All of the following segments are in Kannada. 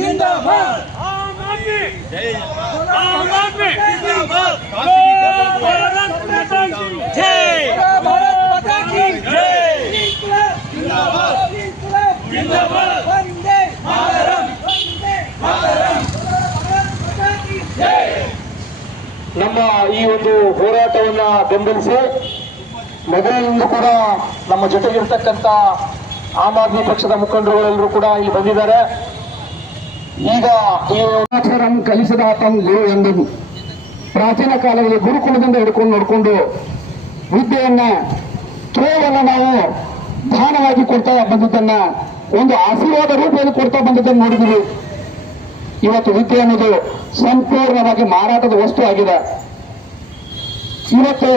जिंदाबाद आम आदमी जय आम आदमी जिंदाबाद भारत माता की जय भारत माता की जय जिंदाबाद जिंदाबाद वंदे मातरम वंदे मातरम भारत माता की ನಮ್ಮ ಈ ಒಂದು ಹೋರಾಟವನ್ನ ಬೆಂಬಲಿಸಿ ಮೊದಲಿನಿಂದ ಕೂಡ ನಮ್ಮ ಜೊತೆಗಿರ್ತಕ್ಕಂಥ ಆಮ್ ಆದ್ಮಿ ಪಕ್ಷದ ಮುಖಂಡರುಗಳೆಲ್ಲರೂ ಕೂಡ ಇಲ್ಲಿ ಬಂದಿದ್ದಾರೆ ಈಗ ಕಲಿಸಿದಾತಂ ಗುರು ಎಂಬುದು ಪ್ರಾಚೀನ ಕಾಲದಲ್ಲಿ ಗುರುಕುಲದಿಂದ ಹಿಡ್ಕೊಂಡು ನೋಡಿಕೊಂಡು ವಿದ್ಯೆಯನ್ನ ಕೇವಲ ನಾವು ದಾನವಾಗಿ ಕೊಡ್ತಾ ಬಂದದ್ದನ್ನ, ಒಂದು ಆಶೀರ್ವಾದ ರೂಪದಲ್ಲಿ ಕೊಡ್ತಾ ಬಂದದ್ದನ್ನು ನೋಡಿದ್ವಿ ಇವತ್ತು ವಿದ್ಯೆ ಅನ್ನೋದು ಸಂಪೂರ್ಣವಾಗಿ ಮಾರಾಟದ ವಸ್ತು ಆಗಿದೆ. ಇವತ್ತು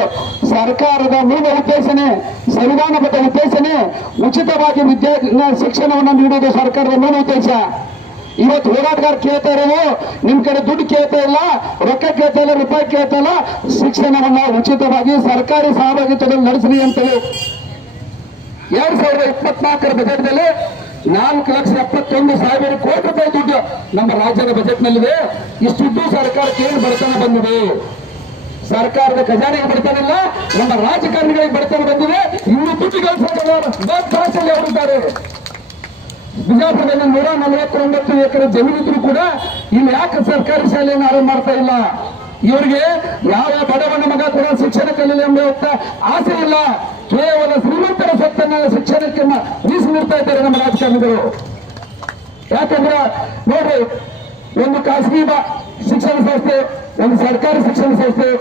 ಸರ್ಕಾರದ ಮೂಲ ಉದ್ದೇಶನೇ, ಸಂವಿಧಾನಬದ್ಧ ಉದ್ದೇಶನೇ ಉಚಿತವಾಗಿ ವಿದ್ಯೆ ಶಿಕ್ಷಣವನ್ನು ನೀಡುವುದು ಸರ್ಕಾರದ ಮೂಲ ಉದ್ದೇಶ. ಇವತ್ತು ಹೋರಾಟಗಾರ ಕೇಳ್ತಾ ಇರೋದು, ನಿಮ್ ಕಡೆ ದುಡ್ಡು ಕೇಳ್ತಾ ಇಲ್ಲ, ರೊಕ್ಕ ಕೇಳ್ತಾ ಇಲ್ಲ, ರೂಪಾಯಿ ಕೇಳ್ತಾ ಇಲ್ಲ, ಶಿಕ್ಷಣವನ್ನ ಉಚಿತವಾಗಿ ಸರ್ಕಾರಿ ಸಹಭಾಗಿತ್ವದಲ್ಲಿ ನಡೆಸಲಿ ಅಂತೇಳಿ. ಎರಡ್ ಸಾವಿರದ ಇಪ್ಪತ್ನಾಲ್ಕರ ಬಜೆಟ್ನಲ್ಲಿ ನಾಲ್ಕು ಲಕ್ಷ ಎಪ್ಪತ್ತೊಂದು ಸಾವಿರ ಕೋಟಿ ರೂಪಾಯಿ ದುಡ್ಡು ನಮ್ಮ ರಾಜ್ಯದ ಬಜೆಟ್ನಲ್ಲಿದೆ. ಇಷ್ಟು ದುಡ್ಡು ಸರ್ಕಾರಕ್ಕೆ ಏನು ಬಡತನ ಬಂದಿದೆ? ಸರ್ಕಾರದ ಖಜಾನೆಗೆ ಬಡತನಿಲ್ಲ ನಮ್ಮ ರಾಜಕಾರಣಿಗಳಿಗೆ ಬಡತನ ಬಂದಿದೆ. ಇನ್ನು ದುಡ್ಡು ಗಳಿಸಲು ಅವರಿದ್ದಾರೆ ಬಿಜಾಪುರದಲ್ಲಿ ನೂರ ನಲವತ್ತೊಂಬತ್ತು ಎಕರೆ ಜಮೀನಿದ್ರು ಕೂಡ ಇಲ್ಲಿ ಯಾಕೆ ಸರ್ಕಾರಿ ಶಾಲೆಯನ್ನು ಆರಂಭ ಮಾಡ್ತಾ ಇಲ್ಲ? ಇವರಿಗೆ ಯಾವ ಬಡವನ ಮಗ ಕೂಡ ಶಿಕ್ಷಣ ಕಲೀಲಿ ಎಂಬ ಆಸೆ ಇಲ್ಲ. ಕೇವಲ ಶ್ರೀಮಂತರ ಸೊತ್ತನ್ನ ಶಿಕ್ಷಣಕ್ಕೆ ಮ- ಮೀಸಲಿಡ್ತಾ ಇದ್ದಾರೆ ನಮ್ಮ ರಾಜಕಾರಣಿಗಳು. ಯಾಕಂದ್ರೆ ನೋಡ್ರಿ, ಒಂದು ಖಾಸಗಿ ಶಿಕ್ಷಣ ಸಂಸ್ಥೆ, ಒಂದು ಸರ್ಕಾರಿ ಶಿಕ್ಷಣ ಸಂಸ್ಥೆ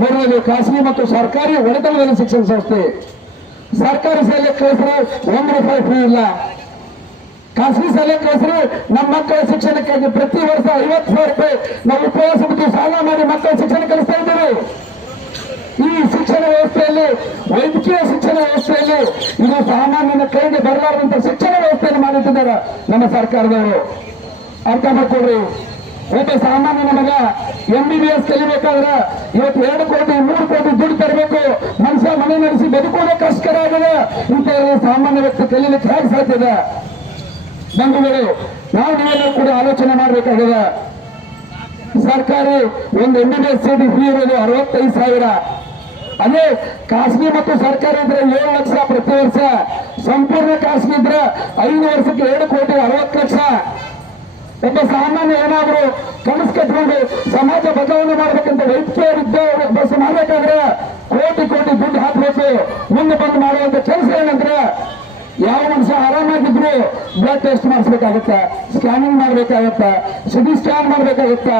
ಮೂರನೇದು ಖಾಸಗಿ ಮತ್ತು ಸರ್ಕಾರಿ ಒಡೆತನದಲ್ಲಿ ಶಿಕ್ಷಣ ಸಂಸ್ಥೆ. ಸರ್ಕಾರಿ ಶಾಲೆ ಕಳಿಸಿದ್ರೆ ಒಂದು ರೂಪಾಯಿ ಫ್ರೀ ಇಲ್ಲ. ಖಾಸಗಿ ಶಾಲೆ ಕಳಿಸ್ರಿ, ನಮ್ಮ ಮಕ್ಕಳ ಶಿಕ್ಷಣಕ್ಕಾಗಿ ಪ್ರತಿ ವರ್ಷ ಐವತ್ತು ಸಾವಿರ ರೂಪಾಯಿ ನಾವು ಉಪವಾಸ ಬಿಟ್ಟು ಸಾಲ ಮಾಡಿ ಮಕ್ಕಳ ಶಿಕ್ಷಣ ಕಲಿಸ್ತಾ ಇದ್ದೇವೆ. ಈ ಶಿಕ್ಷಣ ವ್ಯವಸ್ಥೆಯಲ್ಲಿ, ವೈದ್ಯಕೀಯ ಶಿಕ್ಷಣ ವ್ಯವಸ್ಥೆಯಲ್ಲಿ ಇದು ಸಾಮಾನ್ಯನ ಕೈಗೆ ಬರಲಾರದಂತ ಶಿಕ್ಷಣ ವ್ಯವಸ್ಥೆಯನ್ನು ಮಾಡುತ್ತಿದ್ದಾರೆ ನಮ್ಮ ಸರ್ಕಾರದವರು. ಅರ್ಥ ಮಾಡ್ಕೊಳ್ರಿ. ಒಬ್ಬ ಸಾಮಾನ್ಯನ ಮಗ ಎಂ ಬಿ ಬಿ ಎಸ್ ಕಲಿಬೇಕಾದ್ರೆ ಇವತ್ತು ಎರಡು ಕೋಟಿ, ಮೂರು ಕೋಟಿ ದುಡ್ಡು ತರಬೇಕು. ಮನುಷ್ಯ ಮನೆ ನಡೆಸಿ ಬದುಕೋದೇ ಕಷ್ಟಕರ ಆಗಿದೆ. ಇಂಥ ಸಾಮಾನ್ಯ ವ್ಯಕ್ತಿ ಕಲಿಲಿಕ್ಕೆ ಹೇಗೆ ಸಾಧ್ಯ ಬಂಧುಗಳು, ನಾವು ಕೂಡ ಆಲೋಚನೆ ಮಾಡಬೇಕಾಗಿದೆ. ಸರ್ಕಾರಿ ಒಂದು M B S seat free ಇರೋದು ಅರವತ್ತೈದು ಸಾವಿರ. ಅದೇ ಖಾಸಗಿ ಮತ್ತು ಸರ್ಕಾರಿ ಇದ್ರೆ ಏಳು ಲಕ್ಷ ಪ್ರತಿ ವರ್ಷ. ಸಂಪೂರ್ಣ ಖಾಸಗಿ ಇದ್ರೆ ಐದು ವರ್ಷಕ್ಕೆ ಏಳು ಕೋಟಿ ಅರವತ್ತು ಲಕ್ಷ. ಒಬ್ಬ ಸಾಮಾನ್ಯ ಏನಾದ್ರು ಕನಸು ಕಟ್ಕೊಂಡು ಸಮಾಜ ಬದಲಾವಣೆ ಮಾಡಬೇಕಂತ ವೈದ್ಯಕೀಯ ವಿದ್ಯಾಭ್ಯಾಸ ಮಾಡ್ಬೇಕಾದ್ರೆ ಕೋಟಿ ಕೋಟಿ ದುಡ್ಡು ಹಾಕ್ಬೇಕು ಮುಂದೆ ಬಂದು ಮಾಡುವಂತ ಕೆಲಸ ಏನಂದ್ರೆ ಯಾವ ಮನುಷ್ಯ ಆರಾಮಾಗಿದ್ರು ಬ್ಲಡ್ ಟೆಸ್ಟ್ ಮಾಡಿಸ್ಬೇಕಾಗತ್ತ ಸ್ಕ್ಯಾನಿಂಗ್ ಮಾಡ್ಬೇಕಾಗತ್ತ ಸಿಟಿ ಸ್ಕ್ಯಾನ್ ಮಾಡ್ಬೇಕಾಗತ್ತ.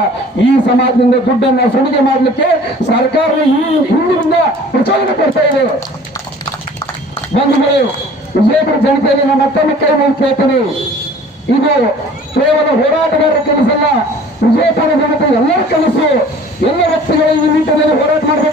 ಈ ಸಮಾಜದಿಂದ ದುಡ್ಡನ್ನ ಸುಲಿಗೆ ಮಾಡ್ಲಿಕ್ಕೆ ಸರ್ಕಾರ ಈ ಹಿಂದಿನಿಂದ ಪ್ರಚೋದನೆ ಕೊಡ್ತಾ ಇದೆ. ಬಂಧುಗಳು, ವಿಜಯಪುರ ಜನತೆಯಲ್ಲಿ ನಾನು ಮತ್ತೊಮ್ಮೆ ಕೈ ಮೇಲೆ ಕೇಳ್ತೀನಿ. ಇದು ಕೇವಲ ಹೋರಾಟಗಾರರ ಕೆಲಸ ಅಲ್ಲ ವಿಜಯಪುರ ಜನತೆ ಎಲ್ಲರ ಕೆಲಸ ಎಲ್ಲ ವ್ಯಕ್ತಿಗಳು ಈ ನಿಟ್ಟಿನಲ್ಲಿ ಹೋರಾಟ ಮಾಡಬೇಕು.